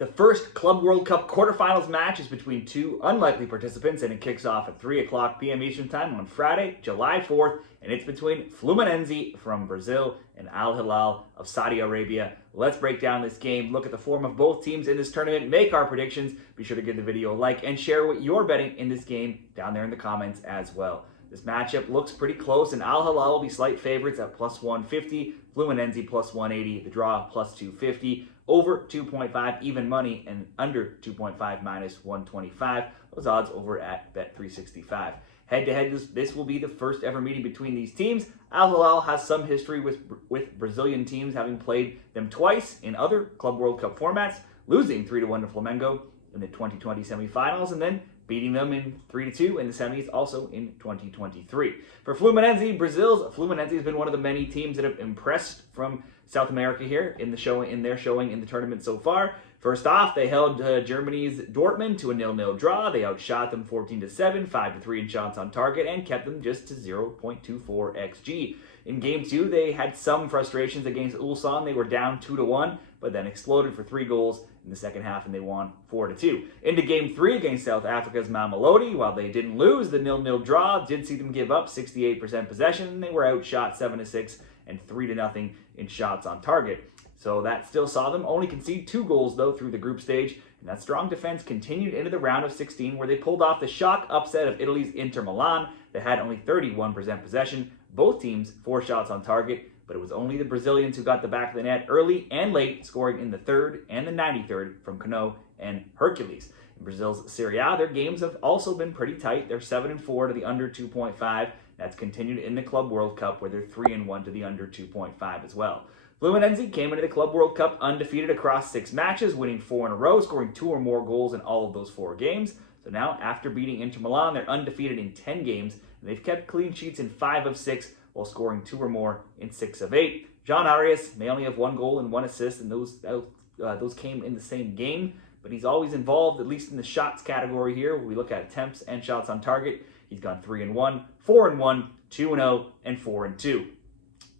The first Club World Cup quarterfinals match is between two unlikely participants, and it kicks off at 3 o'clock p.m. Eastern Time on Friday, July 4th, and it's between Fluminense from Brazil and Al Hilal of Saudi Arabia. Let's break down this game, look at the form of both teams in this tournament, make our predictions. Be sure to give the video a like and share what you're betting in this game down there in the comments as well. This matchup looks pretty close, and Al Hilal will be slight favorites at plus 150, Fluminense plus 180, the draw plus 250, over 2.5 even money, and under 2.5 minus 125. Those odds over at Bet365. Head-to-head, this will be the first ever meeting between these teams. Al Hilal has some history with Brazilian teams, having played them twice in other Club World Cup formats, losing 3-1 to Flamengo in the 2020 semifinals, and then beating them in 3-2 in the semis, also in 2023. For Fluminense, Fluminense has been one of the many teams that have impressed from South America here in their showing in the tournament so far. First off, they held Germany's Dortmund to a 0-0 draw. They outshot them 14-7, 5-3 in shots on target, and kept them just to 0.24 xG. In Game 2, they had some frustrations against Ulsan. They were down 2-1, but then exploded for 3 goals in the second half, and they won 4-2. Into Game 3 against South Africa's Mamelodi, while they didn't lose, the 0-0 draw did see them give up 68% possession, and they were outshot 7-6 and 3-0 in shots on target. So that still saw them only concede 2 goals, though, through the group stage, and that strong defense continued into the round of 16, where they pulled off the shock upset of Italy's Inter Milan. They had only 31% possession, both teams 4 shots on target, but it was only the Brazilians who got the back of the net early and late, scoring in the 3rd and the 93rd from Cano and Hercules. In Brazil's Serie A, their games have also been pretty tight. They're 7-4 to the under 2.5. That's continued in the Club World Cup, where they're 3-1 to the under 2.5 as well. Fluminense came into the Club World Cup undefeated across 6 matches, winning 4 in a row, scoring 2 or more goals in all of those 4 games. So now, after beating Inter Milan, they're undefeated in 10 games, and they've kept clean sheets in 5 of 6, while scoring 2 or more in 6 of 8. Jean Arias may only have 1 goal and 1 assist, and those came in the same game, but he's always involved, at least in the shots category here, where we look at attempts and shots on target. He's gone 3-1, 4-1, 2-0, and 4-2.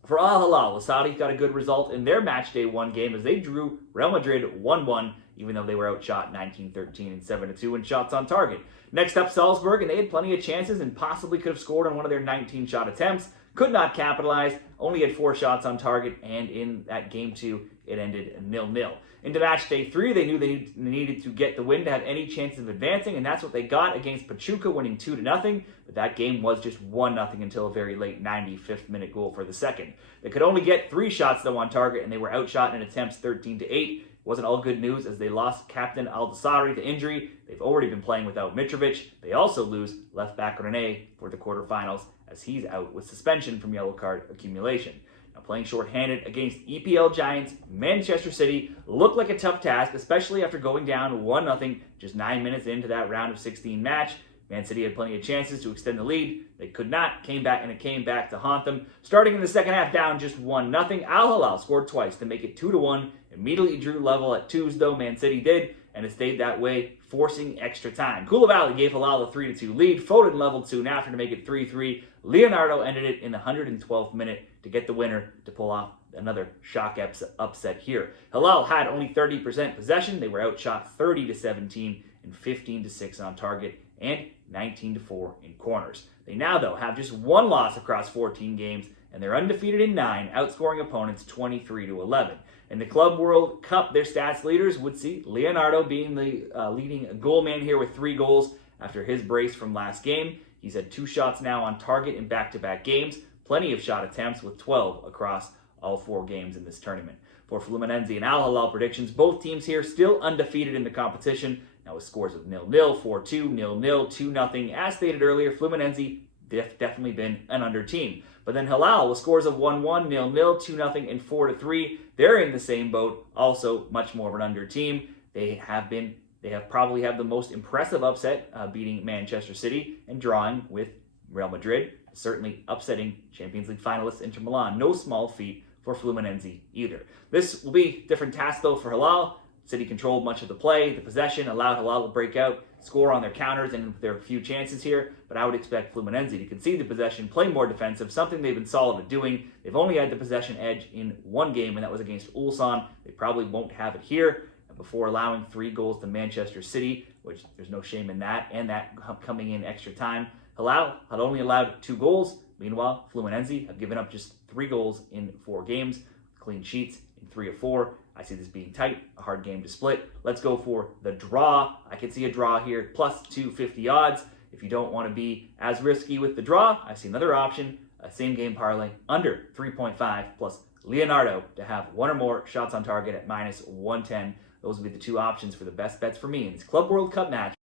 For Al Hilal, the Saudis got a good result in their matchday 1 game as they drew Real Madrid 1-1, even though they were outshot 19-13 and 7-2 in shots on target. Next up, Salzburg, and they had plenty of chances and possibly could have scored on one of their 19 shot attempts. Could not capitalize, only had 4 shots on target, and in that Game 2, it ended 0-0. Into match day 3, they knew they needed to get the win to have any chance of advancing, and that's what they got against Pachuca, winning 2-0, but that game was just 1-0 until a very late 95th minute goal for the second. They could only get 3 shots though on target, and they were outshot in attempts 13-8. Wasn't all good news as they lost captain Al-Dosari to injury. They've already been playing without Mitrovic. They also lose left back Rene for the quarterfinals as he's out with suspension from yellow card accumulation. Now, playing shorthanded against EPL giants Manchester City looked like a tough task, especially after going down 1-0 just 9 minutes into that round of 16 match. Man City had plenty of chances to extend the lead. They could not, came back to haunt them. Starting in the second half down just 1-0, Al Hilal scored twice to make it 2-1. Immediately drew level at 2s though, Man City did, and it stayed that way, forcing extra time. Koulibaly gave Hilal a 3-2 lead. Foden leveled soon after to make it 3-3. Leonardo ended it in the 112th minute to get the winner to pull off another shock upset here. Hilal had only 30% possession. They were outshot 30-17 and 15-6 on target, and 19-4 in corners. They now, though, have just 1 loss across 14 games, and they're undefeated in 9, outscoring opponents 23-11. In the Club World Cup, their stats leaders would see Leonardo being the leading goal man here with 3 goals after his brace from last game. He's had 2 shots now on target in back-to-back games, plenty of shot attempts with 12 across all 4 games in this tournament. For Fluminense and Al Hilal predictions, both teams here still undefeated in the competition. Now with scores of 0-0, 4-2, 0-0, 2-0. As stated earlier, Fluminense definitely been an under team. But then Hilal with scores of 1-1, 0-0, 2-0, and 4-3. They're in the same boat, also much more of an under team. They have probably had the most impressive upset, beating Manchester City and drawing with Real Madrid, certainly upsetting Champions League finalists Inter Milan. No small feat for Fluminense either. This will be a different task though for Hilal. City controlled much of the play, the possession, allowed Hilal to break out, score on their counters, and there are a few chances here, but I would expect Fluminense to concede the possession, play more defensive, something they've been solid at doing. They've only had the possession edge in 1 game, and that was against Ulsan. They probably won't have it here. before allowing 3 goals to Manchester City, which there's no shame in that, and that coming in extra time. Hilal had only allowed 2 goals. Meanwhile, Fluminense have given up just 3 goals in 4 games, clean sheets in 3 of 4. I see this being tight, a hard game to split. Let's go for the draw. I can see a draw here, plus 250 odds. If you don't want to be as risky with the draw, I see another option, a same game parlay under 3.5 plus Leonardo to have 1 or more shots on target at minus 110. Those will be the 2 options for the best bets for me in this Club World Cup match.